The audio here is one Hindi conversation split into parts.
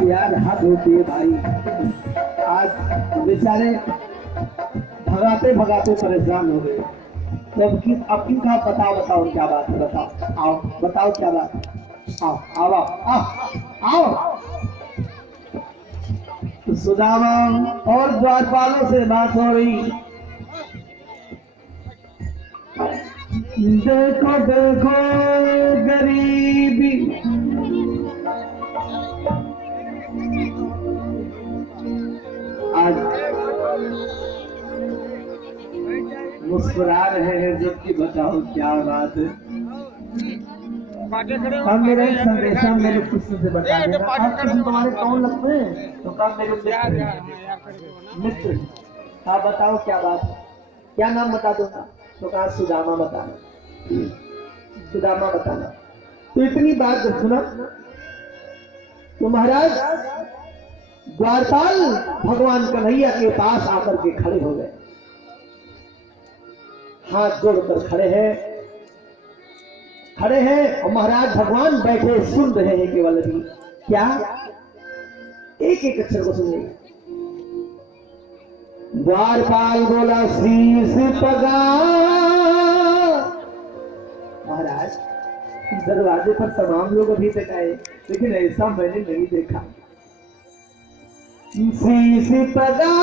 यार हद होती है भाई। आज बेचारे भगाते भगाते परेशान हो गए। तो अब की कहा बताओ क्या बात है, बताओ आओ बताओ क्या बात है, आओ आओ आओ आओ। तो सुदामा और द्वारपालों से बात हो रही। देखो देखो गरीबी आज मुस्कुरा रहे हैं, जबकि बताओ क्या बात है। कब मेरा एक संदेशा मेरे कृष्ण से बता देना। आप कृष्ण तुम्हारे कौन लगते हैं? तो कब मेरे मित्र। हाँ बताओ क्या बात है, क्या नाम बता दूंगा? तो कहा सुदामा बताना, सुदामा बताना। तो इतनी बात जब सुना तो महाराज द्वारपाल भगवान कन्हैया के पास आकर के खड़े हो गए, हाथ जोड़कर खड़े हैं और महाराज भगवान बैठे सुन रहे हैं केवल अभी। क्या? एक एक अक्षर को सुनिए। द्वारपाल बोला शीश पगा। महाराज दरवाजे पर तमाम लोग अभी तक आए, लेकिन ऐसा मैंने नहीं देखा। शीश पगा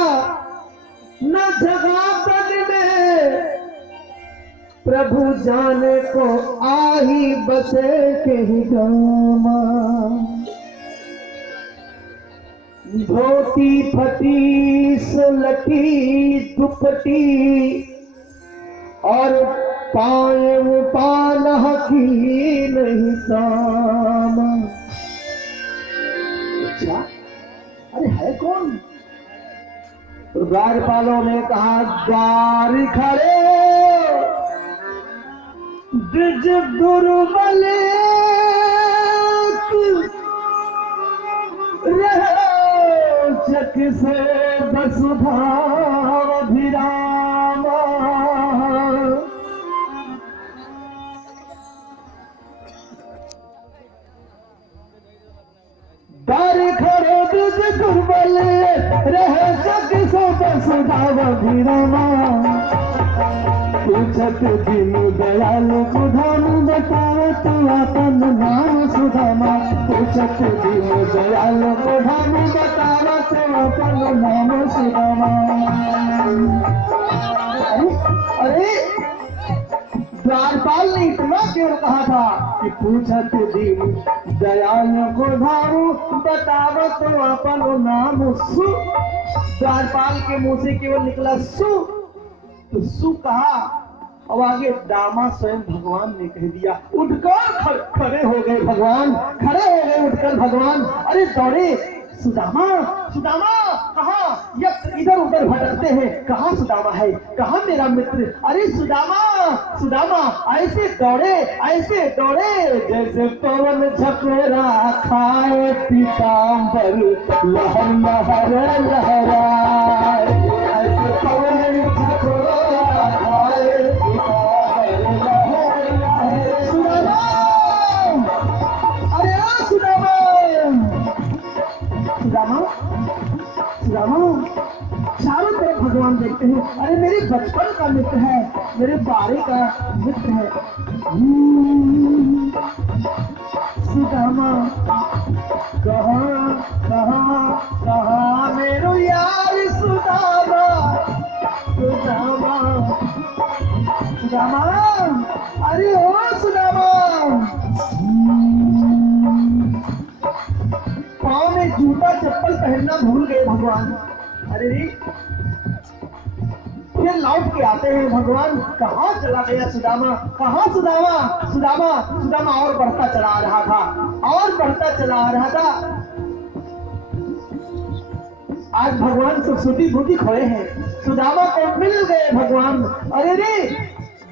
न जगह बन में, प्रभु जाने को आही बसे के ही गामा। धोती फटी सुलटी दुपटी और पायव पालह की नहीं सामा। अच्छा, अरे है कौन? तो द्वारपालों ने कहा द्वार खड़े द्विज दुर्बल चक से वसुधाव अभिरामा। द्वार खड़े द्विज दुर्बल रहे चक से वसुधाव अभिरामा। पूछत दीनु दयाल सुधानु बताओ तू अपन नाम सुदामा। पूछत दीनु दयाल सुधानु बताओ तू अपन नाम सुदामा। अरे द्वारपाल ने इतना क्यों कहा था कि पूछत दीनु दयाल सुधानु बताओ तू अपन नाम सु। द्वारपाल के मुंह से केवल निकला सु, तो सु कहा और आगे दामा स्वयं भगवान ने कह दिया। उठकर खड़े हो गए भगवान, खड़े हो गए उठकर भगवान। अरे दौड़े, सुदामा सुदामा कहाँ? इधर उधर भटकते हैं, कहाँ सुदामा है, कहाँ मेरा मित्र? अरे सुदामा सुदामा। ऐसे दौड़े जैसे पवन झकोरा खाए पीताम्बर लहर लहर लहराए। ऐसे पवन झकोरा खाए सुदामा। अरे सुदामा सुदामा सुदामा। चारों तरफ भगवान देखते हैं। अरे मेरे बचपन का मित्र है, मेरे बारे का मित्र है सुदामा। कहाँ कहाँ कहाँ मेरो यार सुदामा सुदामा सुदामा। अरे ओ सुदामा। पाँव में जूता चप्पल पहनना भूल गए भगवान। अरे फिर लौट के आते हैं भगवान। कहाँ चला गया सुदामा, कहाँ सुदामा सुदामा सुदामा। और बढ़ता चला आ रहा था, और बढ़ता चला आ रहा था। आज भगवान सरस्वती बुद्धि खोए हैं, सुदामा को मिल गए भगवान। अरे रे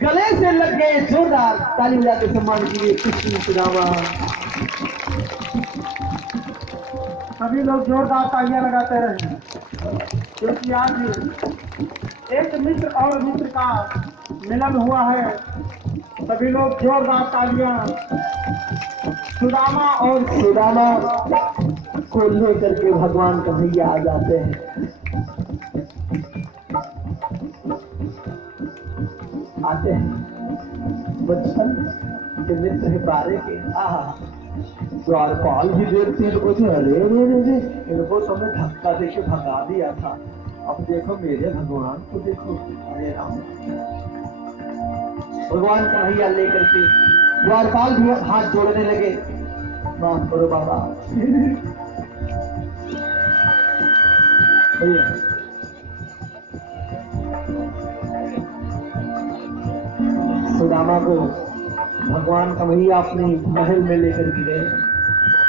गले से लग गए, जोरदार ताली बजा के सम्मान कीजिए कृष्ण सुदामा। सभी लोग जोरदार तालियां लगाते रहे, क्योंकि आज एक मित्र और मित्र का मिलन हुआ है। सभी लोग जोरदार तालियां सुदामा को लेकर के भगवान कन्हैया आ जाते हैं। आते हैं बचपन के मित्र है बारे के। द्वारपाल भी देखते हैं तो कहते अरे रे रे रे, इनको तो मैं धक्का देके भगा दिया था, अब देखो मेरे भगवान को देखो। अरे राम, भगवान कन्हैया लेकर के द्वारपाल भी हाथ जोड़ने लगे, माफ करो बाबा। सुदामा को भगवान कन्हैया अपने महल में लेकर के गए।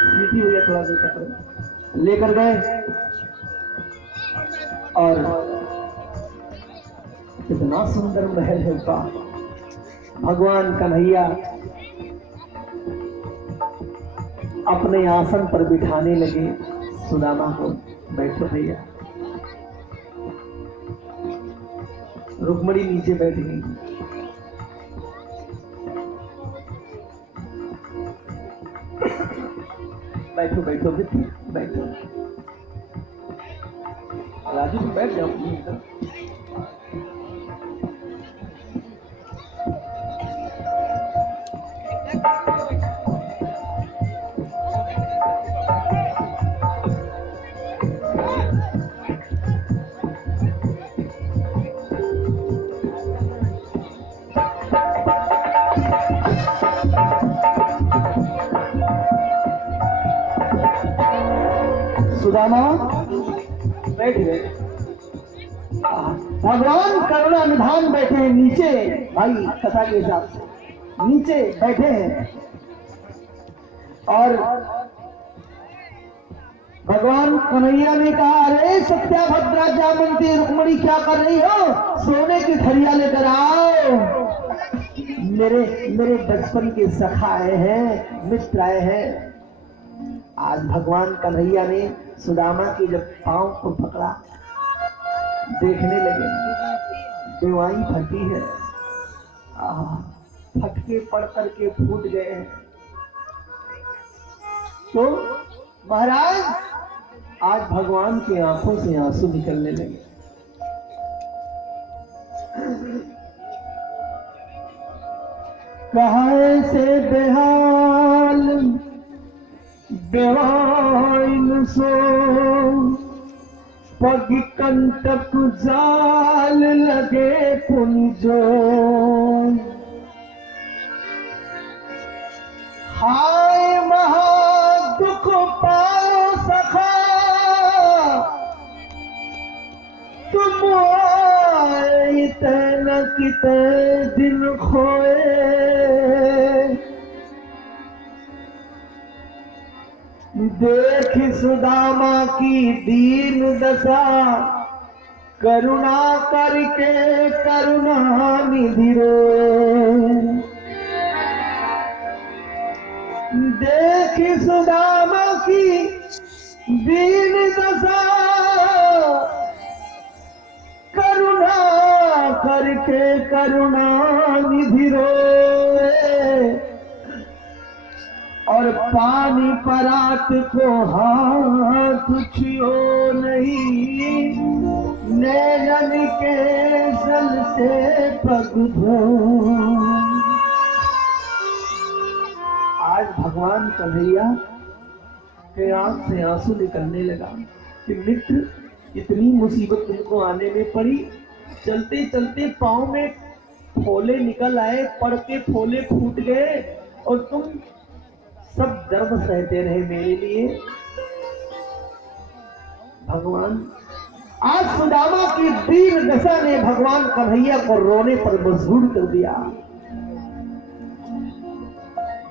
सीधी हो गया थोड़ा, लेकर गए और इतना सुंदर महल है उसका। भगवान कन्हैया अपने आसन पर बिठाने लगे सुदामा को। बैठो भैया। रुक्मणी नीचे बैठ गई। बैठो बैठो बैठो, राजू बैठ जाओ। सुदामा बैठ गए। भगवान करुणा निधान बैठे हैं नीचे, भाई कथा के हिसाब से नीचे बैठे हैं। और भगवान कन्हैया ने कहा, अरे सत्याभद्रा जामंती रुक्मणी क्या कर रही हो, सोने की थरिया लेकर आओ। मेरे बचपन के सखा आए हैं, मित्र आए हैं। आज भगवान कन्हैया ने सुदामा के जब पांव को पकड़ा, देखने लगे, देवाई फटी है, फटके पड़ करके फूट गए हैं। तो महाराज आज भगवान की आंखों से आंसू निकलने लगे। कहाँ से बेहाल बेवाइल सो, पग कंटक जाल लगे पुंजो। हाय महा दुख पायो सखा, तुम आए न किते दिन खोए। देख सुदामा की दीन दशा, करुणा करके करुणा निधि रोए। देख सुदामा की दीन दशा, करुणा करके करुणा निधि रोए। और पानी परात को हाथ छुओ नहीं, नैनन के जल से पग धो। आज भगवान कन्हैया के आंख से आंसू निकलने लगा कि मित्र इतनी मुसीबत तुमको आने में पड़ी, चलते चलते पांव में फोले निकल आए, पड़ के फोले फूट गए और तुम सब दर्द सहते रहे मेरे लिए। भगवान आज सुदामा की दीन दशा ने भगवान कन्हैया को रोने पर मजबूर कर दिया।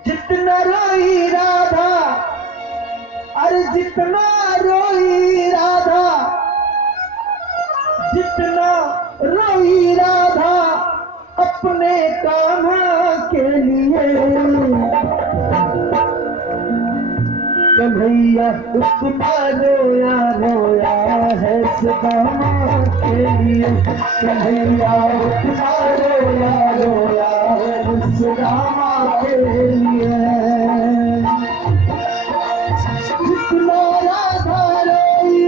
जितना रोई राधा, अरे जितना रोई राधा, कन्हैया उसका रोया रोया है सुदामा के लिए, कन्हैया उसका रोया रोया है सुदामा के लिए। जितना राधा रोई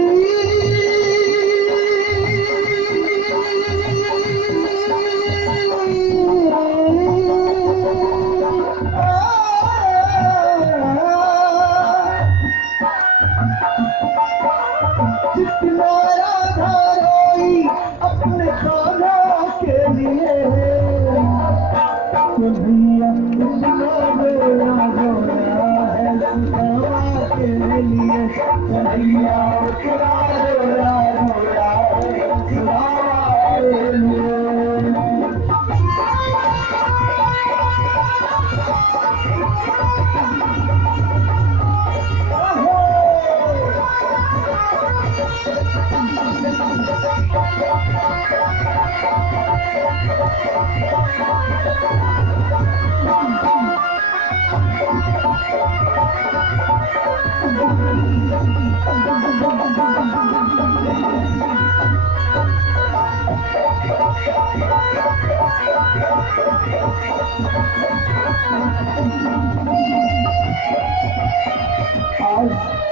जितना राधा रोई अपने खाना के लिए, कन्हैया उसका रोया रोया है सुदामा के लिए, कन्हैया उसका रोया रोया है सुदामा के लिए।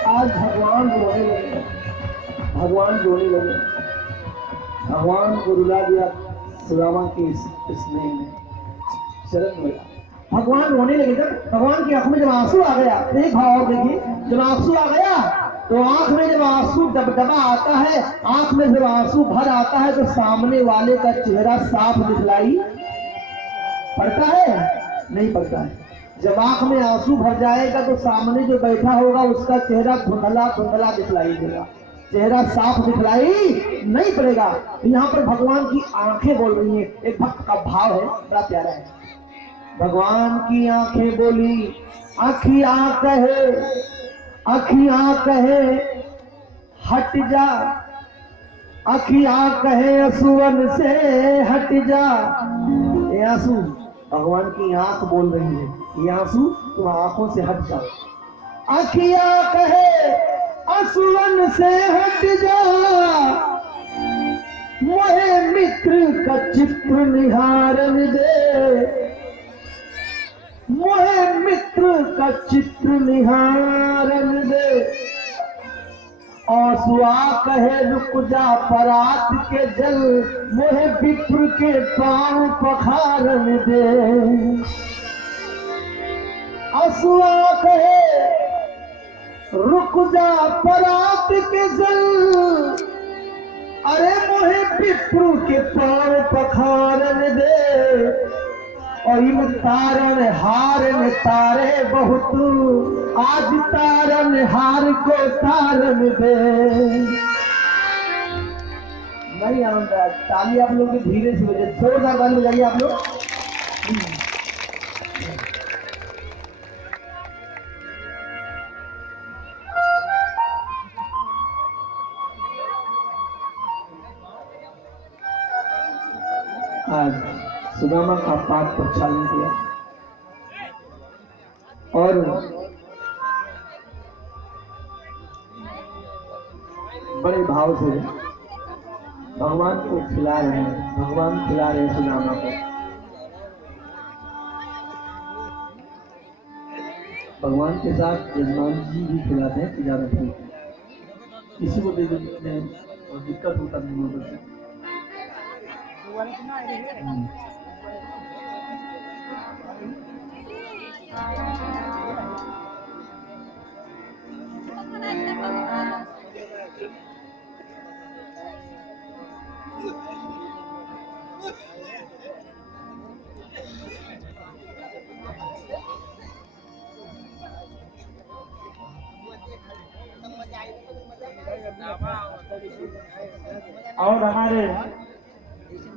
आज भगवान रोने लगे, भगवान रोने लगे, भगवान को रुला दिया सुदामा की स्नेह में, शरण में। भगवान रोने लगे। जब भगवान की आंख में जब आंसू आ गया, एक भाव और देखिए, जब आंसू आ गया तो आंख में जब आंसू दबदबा आता है, आंख में जब आंसू भर आता है तो सामने वाले का चेहरा साफ दिखलाई पड़ता है? नहीं पड़ता है। जब आंख में आंसू भर जाएगा तो सामने जो बैठा होगा उसका चेहरा धुंधला धुंधला दिखलाई देगा, चेहरा साफ दिखलाई नहीं पड़ेगा। यहाँ पर भगवान की आंखें बोल रही हैं, एक भक्त का भाव है, बड़ा प्यारा है। भगवान की आंखें बोली, आखियां कहे, आखियां कहे हट जा, आखियां कहे असुवन से हट जा। ये आंसू भगवान की आंख बोल रही है, ये आंसू तुम आंखों से हट जाओ। आखियां कहे असुवन से हट जा, मोहे मित्र का चित्र निहारन दे, मोहे मित्र का चित्र निहारन दे। आंसुआ कहे रुक जा परात के जल, मोहे विप्र के पांव पखारन दे। आंसुआ कहे रुक जा परात के जल, अरे मोहे विप्र के पांव पखारन दे। और इन तारन हारन तारे बहुत, आज तारन हार को तारन दे। नहीं आनंद है, ताली आप लोग की धीरे से बजे, जोरदार ताली बजाइए आप लोग। आज सुदामा का पाठ प्रक्षालन किया और बड़े भाव से भगवान को खिला रहे हैं, भगवान खिला रहे हैं सुदामा को। भगवान के साथ यजमान जी भी खिलाते हैं, तिजारत में किसी को दे देते हैं और दिक्कत होता नहीं होता। और हमारे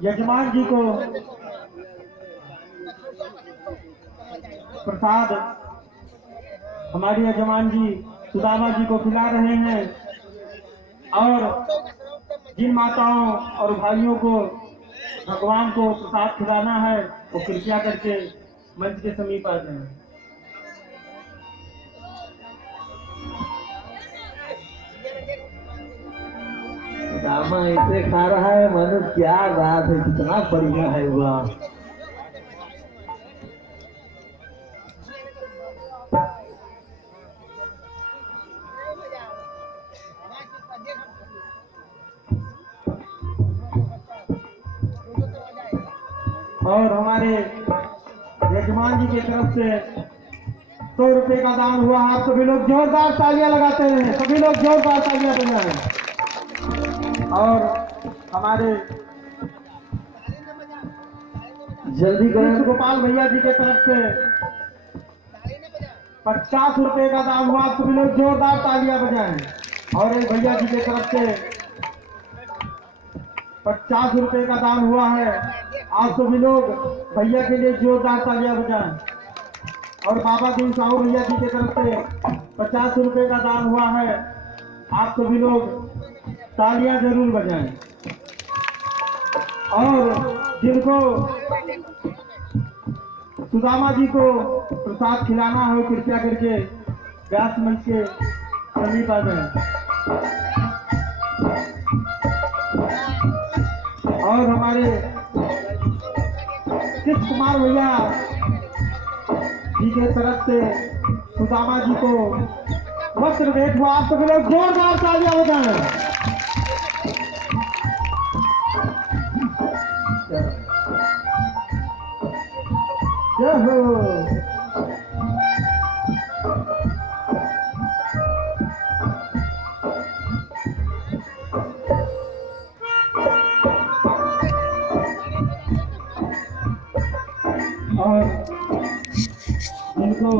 यजमान जी को प्रसाद हमारे यजमान जी सुदामा जी को खिला रहे हैं। और जिन माताओं और भाइयों को भगवान को प्रसाद खिलाना है वो कृपया करके मंच के समीप आ जाए। दामा ऐसे खा रहा है मानो क्या बात है, कितना बढ़िया है वह। और हमारे यजमान जी की तरफ से 100 रुपए का दान हुआ। आप सभी लोग जोरदार तालियां लगाते हैं, सभी लोग जोरदार तालियां बजाएं। और हमारे जल्दी करें। गोपाल भैया जी की तरफ से 50 रुपए का दान हुआ। आप सभी लोग जोरदार तालियां बजाएं। और एक भैया जी की तरफ से 50 रुपए का दान हुआ है। आप सभी लोग भैया के लिए जोरदार तालियां बजाएं। और बाबा दीन साहू भैया जी की तरफ से 50 रुपए का दान हुआ है। आप सभी लोग तालियां जरूर बजाएं। और जिनको सुदामा जी को प्रसाद खिलाना हो कृपया करके व्यास मंच के समीप आ जाए। और हमारे कृष्ण कुमार भैया जी के तरफ से सुदामा जी को वस्त्र भेंट हुआ। आप सभी लोग जोरदार तालियां बजाएं। जय हो।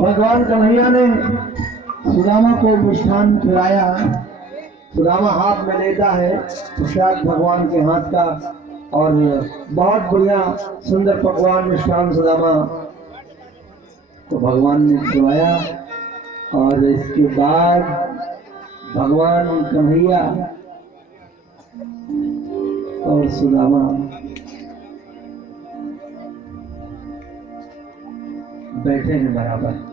भगवान कन्हैया ने सुदामा को मिष्ठान खिलाया। सुदामा हाथ में लेता है प्रसाद भगवान के हाथ का, और बहुत बढ़िया सुंदर पकवान मिष्ठान सुदामा को भगवान ने खिलाया। और इसके बाद भगवान कन्हैया और सुदामा बैठे हैं बराबर।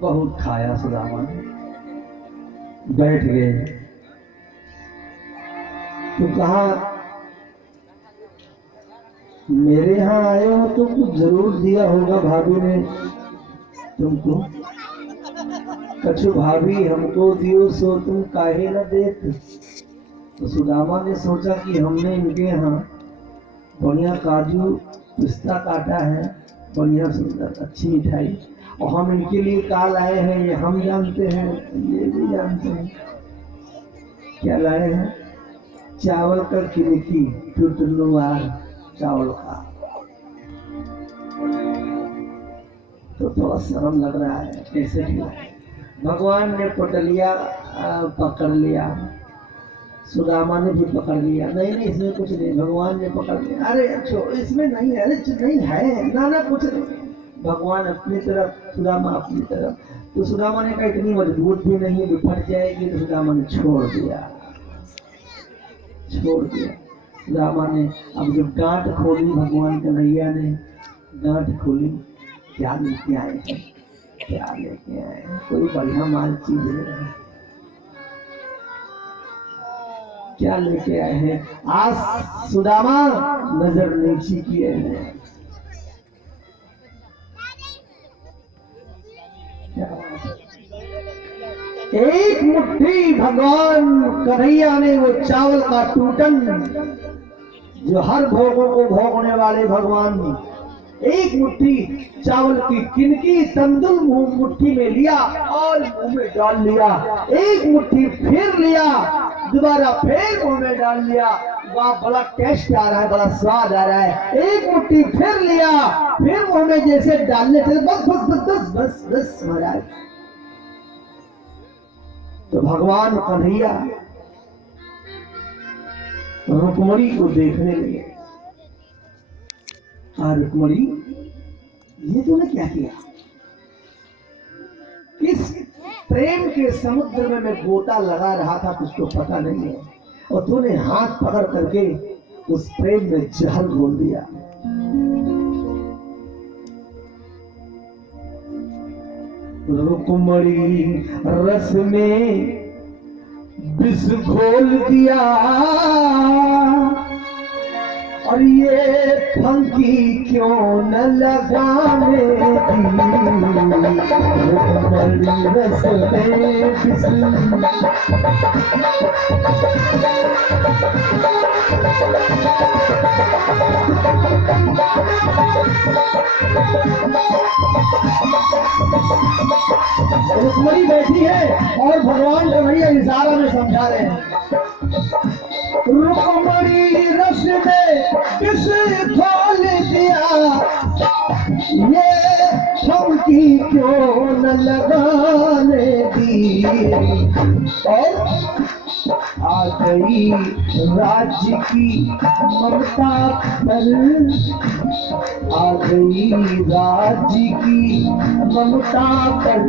बहुत खाया सुदामा, बैठ गए। तो कहा मेरे यहाँ आए हो तो कुछ जरूर दिया होगा भाभी ने तुमको। कछु भाभी हमको दियो सो तुम काहे न देत। तो सुदामा ने सोचा कि हमने इनके यहाँ बढ़िया काजू पिस्ता काटा है, बढ़िया सुंदर अच्छी मिठाई, और हम इनके लिए का लाए हैं ये हम जानते हैं, ये भी जानते हैं। क्या लाए हैं? चावल का खिड़की टुटनुआर चावल का। तो थोड़ा शर्म लग रहा है कैसे खिलाए। भगवान ने पटलिया पकड़ लिया, सुदामा ने भी पकड़ लिया। नहीं नहीं इसमें कुछ नहीं, भगवान ने पकड़ लिया। अरे इसमें नहीं है, अरे नहीं है ना ना कुछ नहीं। भगवान अपनी तरफ, सुदामा अपनी तरफ। तो सुदामा ने कहा इतनी मजबूत भी नहीं है, फट जाएगी। तो सुदामा ने छोड़ दिया। सुदामा ने अब जब गांठ खोली, भगवान कन्हैया ने गांठ खोली, क्या लेके आए हैं? क्या लेके आए हैं? कोई बढ़िया माल चीज है। क्या लेके आए हैं? आज सुदामा नजर नीची किए हैं। एक मुट्ठी भगवान कन्हैया ने वो चावल का टूटन, जो हर भोगों को भोगने वाले भगवान, एक मुट्ठी चावल की किनकी तंदुल मुट्ठी में लिया और मुंह में डाल लिया। एक मुट्ठी फिर लिया, दोबारा फिर मुंह में डाल लिया। वाह बड़ा टेस्ट आ रहा है, बड़ा स्वाद आ रहा है। एक मुट्ठी फिर लिया, फिर मुंह में जैसे डालने थे, बस बस बस बस बस बस महाराज। तो भगवान कन्हैया रुक्मणी को देखने लगे। रुक्मणी ये तूने क्या किया? इस प्रेम के समुद्र में मैं गोता लगा रहा था, तुझको पता नहीं है। और तूने हाथ पकड़ करके उस प्रेम में जहर घोल दिया। रुक्मणी रस में विष घोल दिया और ये फंकी क्यों न लगाने दी। रुक्मणी रस में विष रुक्मणी बैठी है और भगवान कन्हैया इशारा में समझा रहे हैं। रुक्मणी रस में विष घोल दिया, ये फंकी क्यों न लगाने दी। और आ गई राज्य की ममता पर, आ गई राज्य की ममता पर,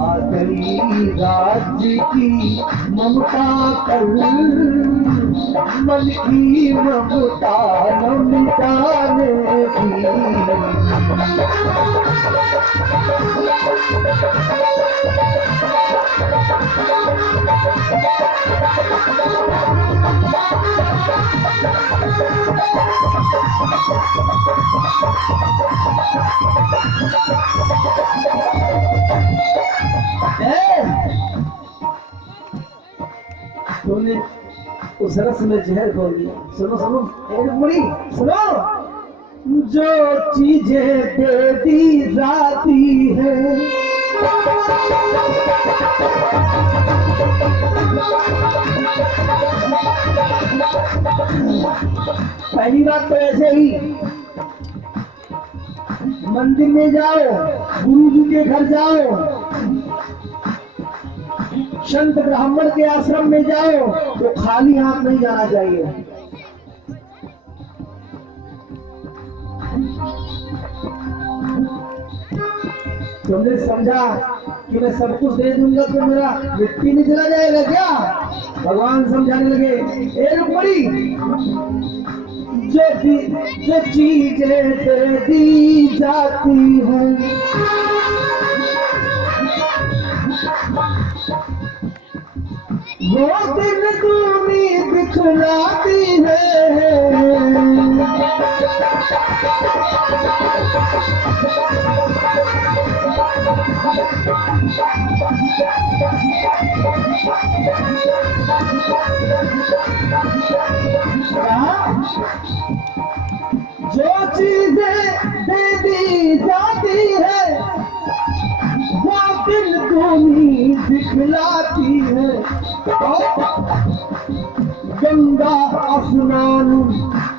आ गई राज्य की ममता पर, मन की ममता न मिटाने दी। तुमने उस रस में जहर घोल दिया। सुनो सुनो रुक्मणी सुनो, जो चीजें दे दी जाती है पहली बात तो ऐसे ही मंदिर में जाओ, गुरु जी के घर जाओ, संत ब्राह्मण के आश्रम में जाओ तो खाली हाथ नहीं जाना चाहिए। तुमने समझा कि मैं सब कुछ दे दूंगा तो मेरा मिट्टी में चला जाएगा क्या? भगवान समझाने लगे, ए रुक्मणी, जो चीजें दे दी जाती है वो दिन दूनी दिखलाती है। जो चीजें दे दी जाती है वो दिन दूनी दिखलाती है। गंगा स्नान,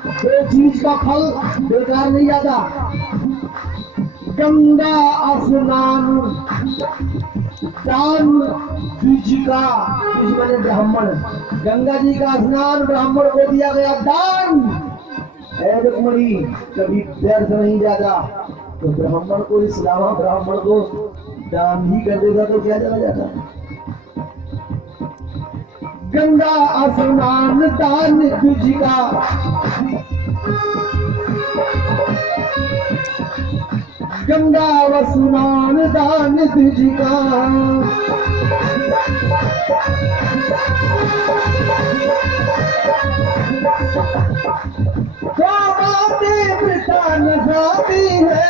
कोई चीज का फल बेकार नहीं जाता। गंगा स्नान दान द्विज का, मैंने ब्राह्मण, गंगा जी का स्नान ब्राह्मण को दिया गया दान। ऐ रुक्मणी कभी व्यर्थ नहीं जाता, तो ब्राह्मण को इस्लामा ब्राह्मण को दान ही कर देगा तो क्या चला जाता। गंगा स्नान दान द्विज का, गंगा स्नान दान द्विज का। तो बातें बितान जाती है।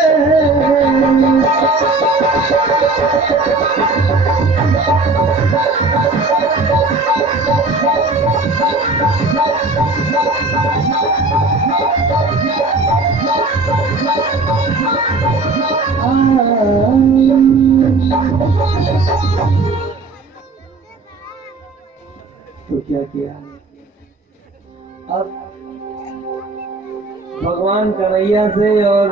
तो क्या किया? अब भगवान कन्हैया से और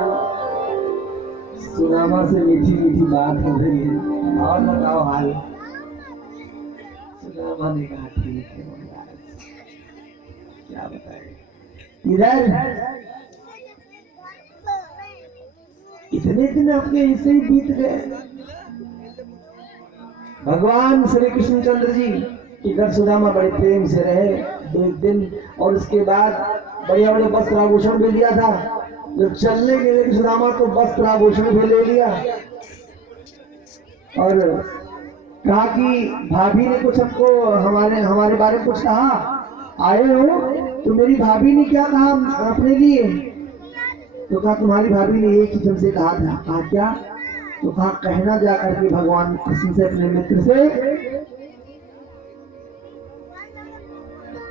सुदामा से मीठी मीठी बात हो रही है। और बताओ हाल। सुदामा ने कहा ठीक है महाराज, क्या बताए। इधर इतने दिन अपने ऐसे ही बीत गए। भगवान श्री कृष्णचंद्र जी इधर सुदामा बड़े प्रेम से रहे, एक दिन, और इसके बाद बढ़िया बड़े वस्त्र आभूषण भी लिया था। जब चलने के लिए सुदामा तो वस्त्र आभूषण भी ले लिया और कहा कि भाभी ने कुछ हमको हमारे बारे में कुछ कहा, आए हो तो मेरी भाभी ने क्या कहा अपने लिए? तो कहा तुम्हारी भाभी ने एक ही तुमसे कहा था। कहा क्या? तो कहा कहना जा करके भगवान कृष्ण से अपने मित्र से,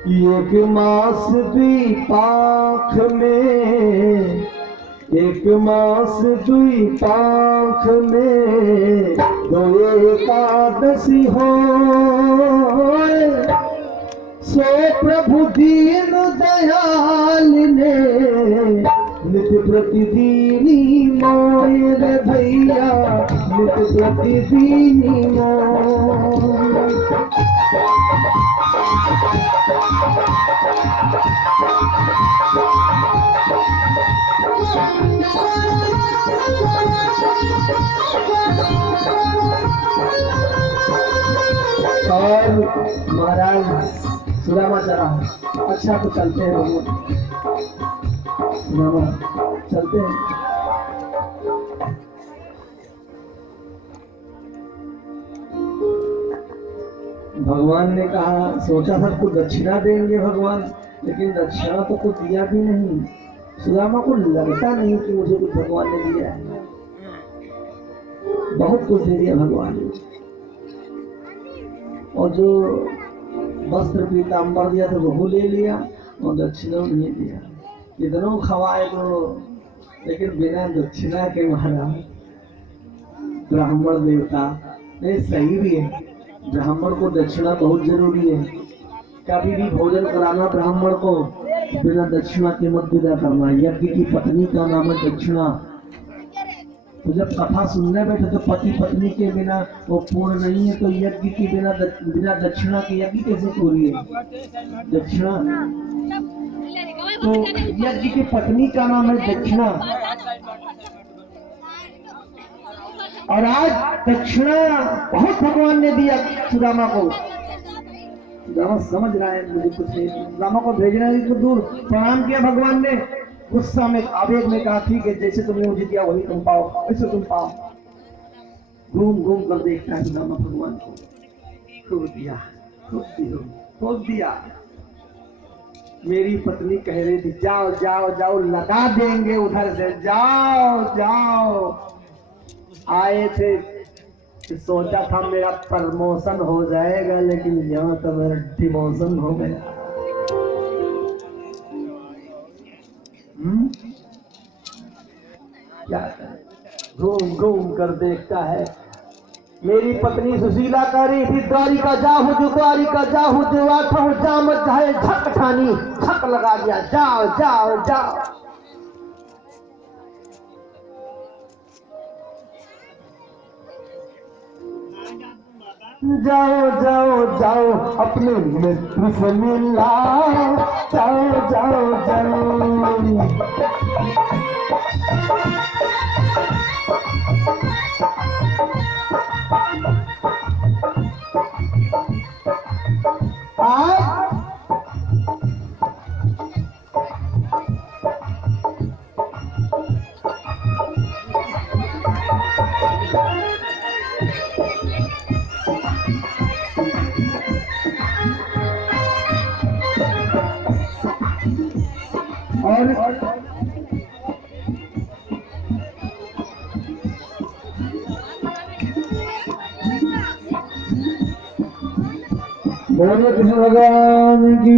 एक मास द्विपाख में, एक मास द्विपाख में दो एकादशी हो, सो प्रभु दीन दयाल ने नित्य प्रतिदीनी मोय रे भैया, नित्य प्रतिदीनी मोय। और महाराज सुदामा चला, अच्छा तो चलते हैं भगवान, सुदामा चलते हैं। भगवान ने कहा, सोचा था कुछ दक्षिणा देंगे भगवान, लेकिन दक्षिणा तो कुछ दिया भी नहीं। सुदामा को लगता नहीं कि मुझे कुछ भगवान ने दिया है, बहुत कुछ दे दिया भगवान ने। और जो वस्त्र पीताम्बर दिया था वो ले लिया और दक्षिणा नहीं दिया। कितनों खवाए तो, लेकिन बिना दक्षिणा के महाराज ब्राह्मण देवता नहीं। सही भी है, ब्राह्मण को दक्षिणा बहुत जरूरी है। कभी भी भोजन कराना ब्राह्मण को बिना दक्षिणा के मत विदा करना। यज्ञ की पत्नी का नाम है दक्षिणा। तो जब कथा सुनने बैठे तो पति पत्नी के बिना वो पूर्ण नहीं है, तो यज्ञ की बिना दक्षिणा के यज्ञ कैसे पूरी है? दक्षिणा तो यज्ञ की पत्नी का नाम है दक्षिणा। और आज दक्षिणा बहुत भगवान ने दिया सुदामा को। सुदामा समझ रहा है मुझे कुछ नहीं, सुदामा को भेजना है तो दूर। प्रणाम किया भगवान ने, गुस्सा में आवेग में कहा ठीक है, जैसे तुमने मुझे दिया वही तुम पाओ, वैसे तुम पाओ। घूम घूम कर देखता है सुदामा भगवान को, खूब दिया, खूब दिया। मेरी पत्नी कह रही थी जाओ जाओ जाओ, लगा देंगे उधर से, जाओ जाओ। आए थे तो सोचा था मेरा प्रमोशन हो जाएगा, लेकिन यहाँ तो मेरा डिमोशन हो गया। क्या घूम घूम कर देखता है। मेरी पत्नी सुशीला कह रही थी द्वारिका जाहू जो, द्वारिका जाहू जो, आठों जाम चाहे झक ठानी, झक लगा दिया, जाओ जाओ जाओ। जाओ जाओ जाओ अपने मित्र से मिला, जाओ जाओ जाओ। बोले कृष्ण भगवान की।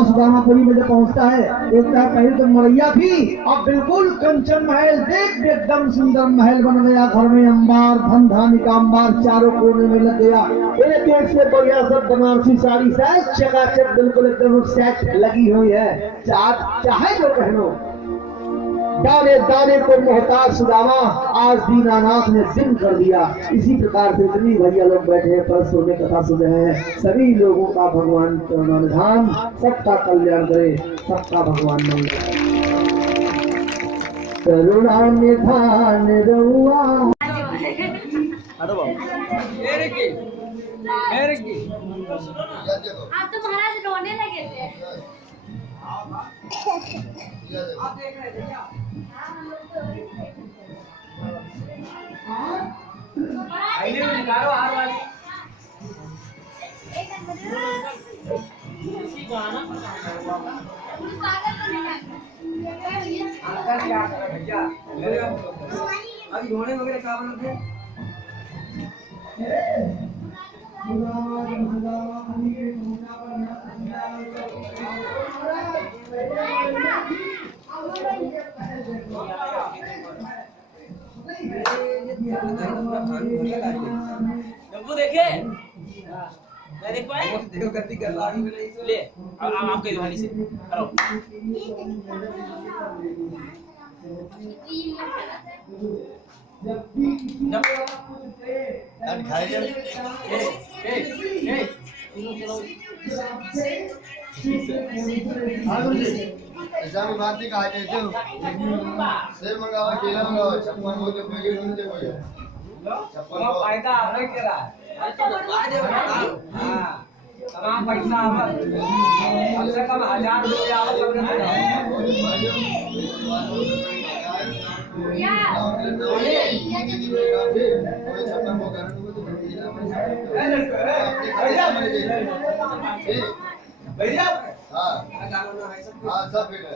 सुदामापुरी में जब पहुंचता है, देखता है पहले तो मरैया थी, अब बिल्कुल कंचन महल, देख एकदम सुंदर महल बन गया। घर में अंबार, धन धान्य का अंबार चारों कोने में लग गया। एक एक से बढ़िया सब बनारसी साड़ी सेट चकाचक बिल्कुल एकदम सेट लगी हुई है। चाहे जो कहनो, दाने दाने को मोहताज सुदामा आज दीनानाथ ने दिन कर दिया। इसी प्रकार से जितनी भैया लोग बैठे हैं परसों में कथा सुन रहे हैं, सभी लोगों का भगवान करुणानिधान, सबका कल्याण करे, सबका भगवान मंगल। करुणानिधान रहुआ अरे बाबू आप तो महाराज रोने लगे थे। आप देख रहे थे क्या? आईने में निकालो हार वाली। अंकल क्या कर रहे भैया? अभी रोने वगैरह क्या बनते हैं? डब्बू देखे मैं देख पाए देखो गलती कर रहा हूँ ले अब आपके दुहानी से करो जब ऐसा भी बात नहीं कहा कहते हो सेब मंगावा केला मंगावा छप्पन हो तो पैकेट मिलते कोई छप्पन हो फायदा आपने करा हाँ तमाम पैसा आवत कम से कम 1000 रुपया आवत छप्पन हो भैया हाँ हाँ सब फिट है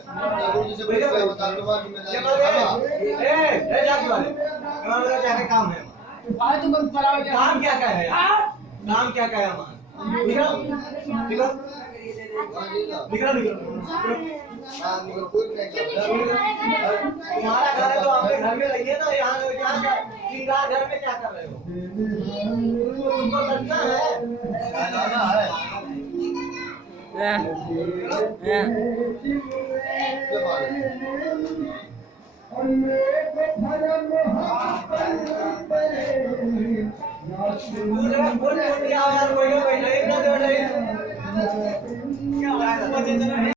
गुरु जी से बता दो बात में हमारा क्या काम है आज तुम पराओ काम क्या है काम क्या है हमारा निकलो निकलो निकलो निकलो हाँ निकल कोई नहीं तुम्हारा घर है तो आपके घर में रहिए ना यहाँ क्या श्रृंगार घर में क्या कर रहे हो तुमको लगता है गाना है क्या बात है बोल यार कोई नहीं क्या